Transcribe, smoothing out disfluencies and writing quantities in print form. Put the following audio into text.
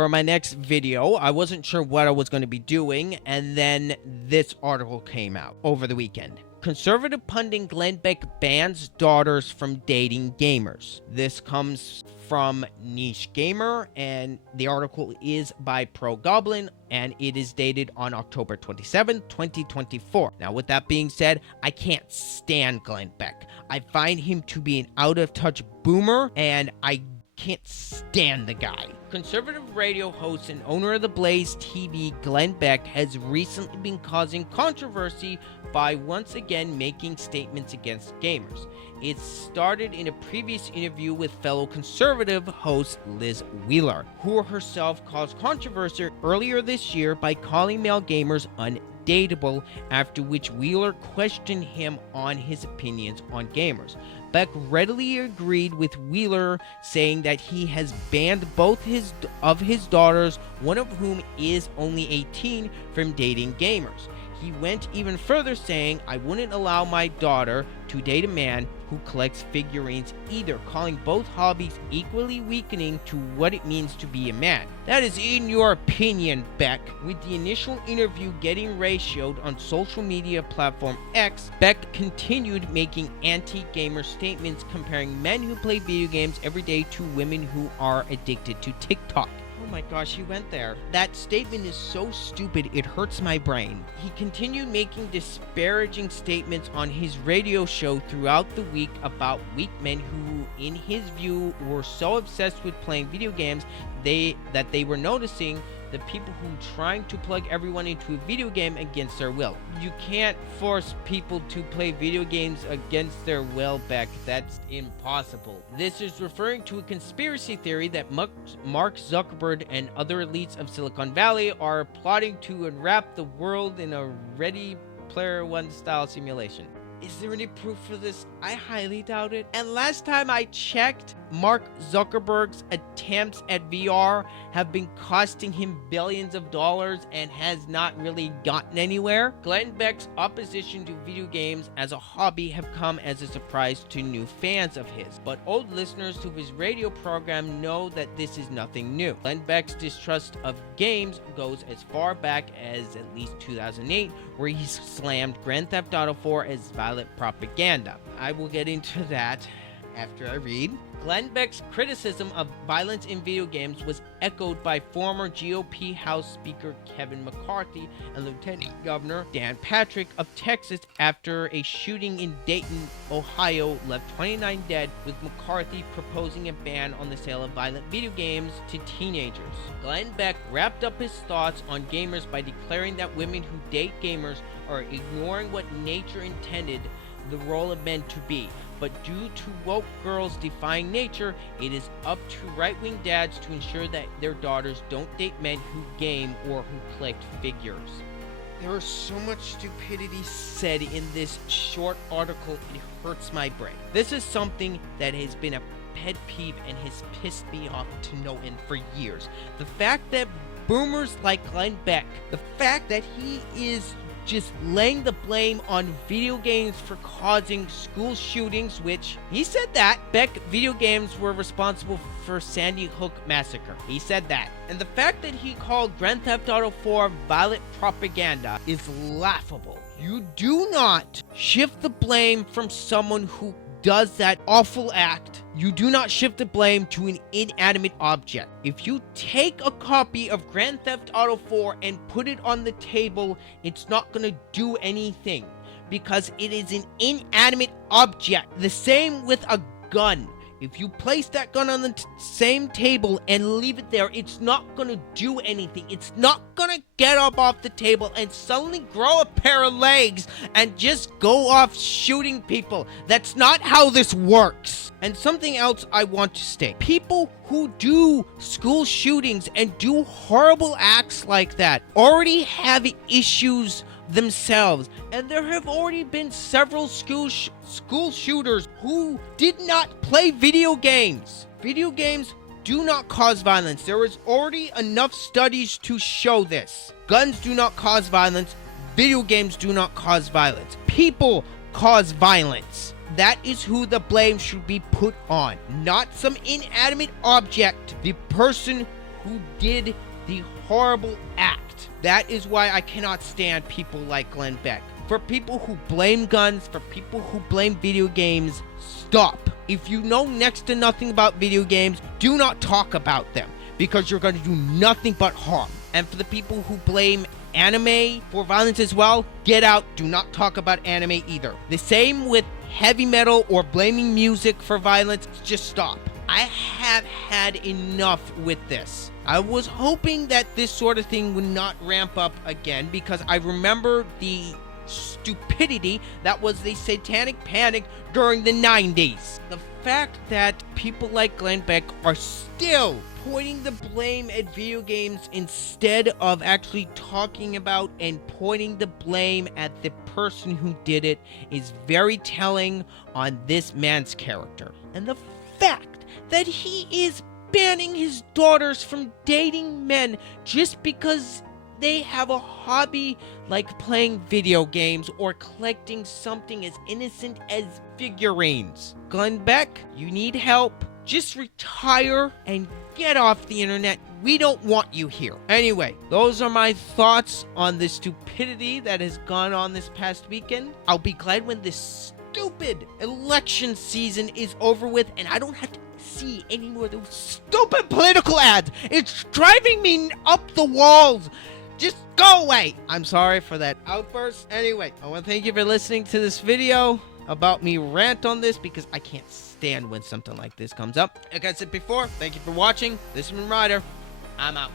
for my next video. I wasn't sure what I was going to be doing, and then this article came out over the weekend. Conservative pundit Glenn Beck bans daughters from dating gamers. This comes from Niche Gamer, and the article is by Pro Goblin, and it is dated on October 27, 2024. Now, with that being said, I can't stand Glenn Beck. I find him to be an out-of-touch boomer, and I can't stand the guy. Conservative radio host and owner of the Blaze TV, Glenn Beck, has recently been causing controversy by once again making statements against gamers. It started in a previous interview with fellow conservative host Liz Wheeler, who herself caused controversy earlier this year by calling male gamers undateable, after which Wheeler questioned him on his opinions on gamers. Beck readily agreed with Wheeler, saying that he has banned both of his daughters, one of whom is only 18, from dating gamers. He went even further, saying, "I wouldn't allow my daughter to date a man who collects figurines either," calling both hobbies equally weakening to what it means to be a man. That is in your opinion, Beck. With the initial interview getting ratioed on social media platform X, Beck continued making anti-gamer statements, comparing men who play video games every day to women who are addicted to TikTok. Oh my gosh, he went there. That statement is so stupid, it hurts my brain. He continued making disparaging statements on his radio show throughout the week about weak men who, in his view, were so obsessed with playing video games that they were noticing the people who trying to plug everyone into a video game against their will. You can't force people to play video games against their will, Beck. That's impossible. This is referring to a conspiracy theory that Mark Zuckerberg and other elites of Silicon Valley are plotting to enwrap the world in a Ready Player One style simulation. Is there any proof for this? I highly doubt it. And last time I checked, Mark Zuckerberg's attempts at VR have been costing him billions of dollars and has not really gotten anywhere. Glenn Beck's opposition to video games as a hobby have come as a surprise to new fans of his, but old listeners to his radio program know that this is nothing new. Glenn Beck's distrust of games goes as far back as at least 2008, where he slammed Grand Theft Auto 4 as violent propaganda. I will get into that after I read. Glenn Beck's criticism of violence in video games was echoed by former GOP House Speaker Kevin McCarthy and Lieutenant Governor Dan Patrick of Texas after a shooting in Dayton, Ohio left 29 dead, with McCarthy proposing a ban on the sale of violent video games to teenagers. Glenn Beck wrapped up his thoughts on gamers by declaring that women who date gamers are ignoring what nature intended the role of men to be. But due to woke girls defying nature, it is up to right-wing dads to ensure that their daughters don't date men who game or who collect figures. There is so much stupidity said in this short article, it hurts my brain. This is something that has been a pet peeve and has pissed me off to no end for years. The fact that boomers like Glenn Beck, the fact that he is just laying the blame on video games for causing school shootings, which he said that Beck video games were responsible for Sandy Hook massacre. He said that. And the fact that he called Grand Theft Auto 4 violent propaganda is laughable. You do not shift the blame from someone who does that awful act. You do not shift the blame to an inanimate object. If you take a copy of Grand Theft Auto 4 and put it on the table, it's not going to do anything because it is an inanimate object. The same with a gun. If you place that gun on the same table and leave it there, it's not going to do anything. It's not going to get up off the table and suddenly grow a pair of legs and just go off shooting people. That's not how this works. And something else I want to state. People who do school shootings and do horrible acts like that already have issues themselves, and there have already been several school shooters who did not play video games. Video games do not cause violence. There is already enough studies to show this. Guns do not cause violence. Video games do not cause violence. People cause violence. That is who the blame should be put on, not some inanimate object. The person who did the horrible act. That is why I cannot stand people like Glenn Beck. For people who blame guns, for people who blame video games, stop. If you know next to nothing about video games, do not talk about them, because you're going to do nothing but harm. And for the people who blame anime for violence as well, get out. Do not talk about anime either. The same with heavy metal or blaming music for violence. Just stop. I have had enough with this. I was hoping that this sort of thing would not ramp up again, because I remember the stupidity that was the satanic panic during the 90s. The fact that people like Glenn Beck are still pointing the blame at video games instead of actually talking about and pointing the blame at the person who did it is very telling on this man's character. And the fact that he is banning his daughters from dating men just because they have a hobby like playing video games or collecting something as innocent as figurines. Glenn Beck, you need help. Just retire and get off the internet. We don't want you here. Anyway, those are my thoughts on the stupidity that has gone on this past weekend. I'll be glad when this stupid election season is over with and I don't have to see any more of those stupid political ads. It's driving me up the walls. Just go away. I'm sorry for that outburst. Anyway, I want to thank you for listening to this video about me rant on this, because I can't stand when something like this comes up. Like I said before, thank you for watching. This has been Ryder. I'm out.